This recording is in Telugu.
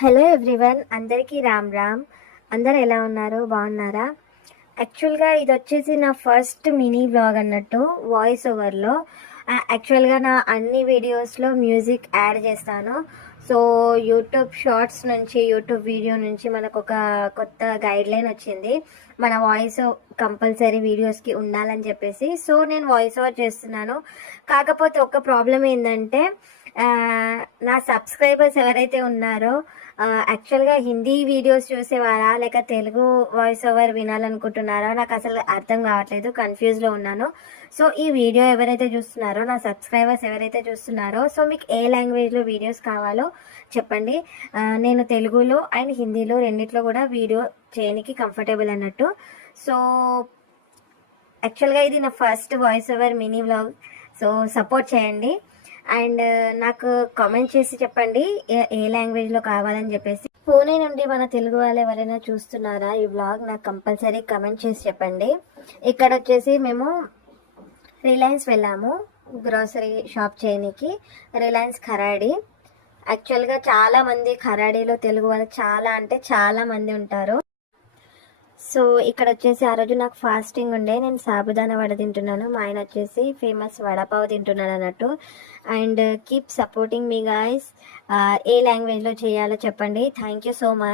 హలో ఎవ్రీవన్, అందరికీ రామ్ రామ్. అందరు ఎలా ఉన్నారు? బాగున్నారా? యాక్చువల్గా ఇది వచ్చేసి నా ఫస్ట్ మినీ వ్లాగ్ అన్నట్టు, వాయిస్ ఓవర్లో. యాక్చువల్గా నా అన్ని వీడియోస్లో మ్యూజిక్ యాడ్ చేస్తాను. సో యూట్యూబ్ షార్ట్స్ నుంచి, యూట్యూబ్ వీడియో నుంచి మనకు ఒక కొత్త గైడ్ లైన్ వచ్చింది, మన వాయిస్ కంపల్సరీ వీడియోస్కి ఉండాలని చెప్పేసి. సో నేను వాయిస్ ఓవర్ చేస్తున్నాను. కాకపోతే ఒక ప్రాబ్లం ఏంటంటే, నా సబ్స్క్రైబర్స్ ఎవరైతే ఉన్నారో యాక్చువల్గా హిందీ వీడియోస్ చూసేవారా లేక తెలుగు వాయిస్ ఓవర్ వినాలనుకుంటున్నారో నాకు అసలు అర్థం కావట్లేదు, కన్ఫ్యూజ్లో ఉన్నాను. సో ఈ వీడియో ఎవరైతే చూస్తున్నారో, నా సబ్స్క్రైబర్స్ ఎవరైతే చూస్తున్నారో, సో మీకు ఏ లాంగ్వేజ్లో వీడియోస్ కావాలో చెప్పండి. నేను తెలుగులో అండ్ హిందీలో రెండిట్లో కూడా వీడియో చేయడానికి కంఫర్టబుల్ అన్నట్టు. సో యాక్చువల్గా ఇది నా first voice over mini vlog. So support చేయండి అండ్ నాకు కామెంట్ చేసి చెప్పండి ఏ లాంగ్వేజ్లో కావాలని చెప్పేసి. పూణే నుండి మన తెలుగు వాళ్ళు ఎవరైనా చూస్తున్నారా ఈ వ్లాగ్, నాకు కంపల్సరీ కమెంట్ చేసి చెప్పండి. ఇక్కడ వచ్చేసి మేము రిలయన్స్ వెళ్ళాము గ్రోసరీ షాప్ చేయడానికి, రిలయన్స్ ఖరాడి. యాక్చువల్గా చాలామంది ఖరాడీలో తెలుగు వాళ్ళు చాలా అంటే చాలా మంది ఉంటారు. సో ఇక్కడ వచ్చేసి ఆ రోజు నాకు ఫాస్టింగ్ ఉండే, నేను సాబుదానా వడ తింటున్నాను, మా ఆయన వచ్చేసి ఫేమస్ వడపావ్ తింటున్నాను అన్నట్టు. అండ్ కీప్ సపోర్టింగ్ మీ గాయస్. ఏ లాంగ్వేజ్లో చేయాలో చెప్పండి. Thank you so much.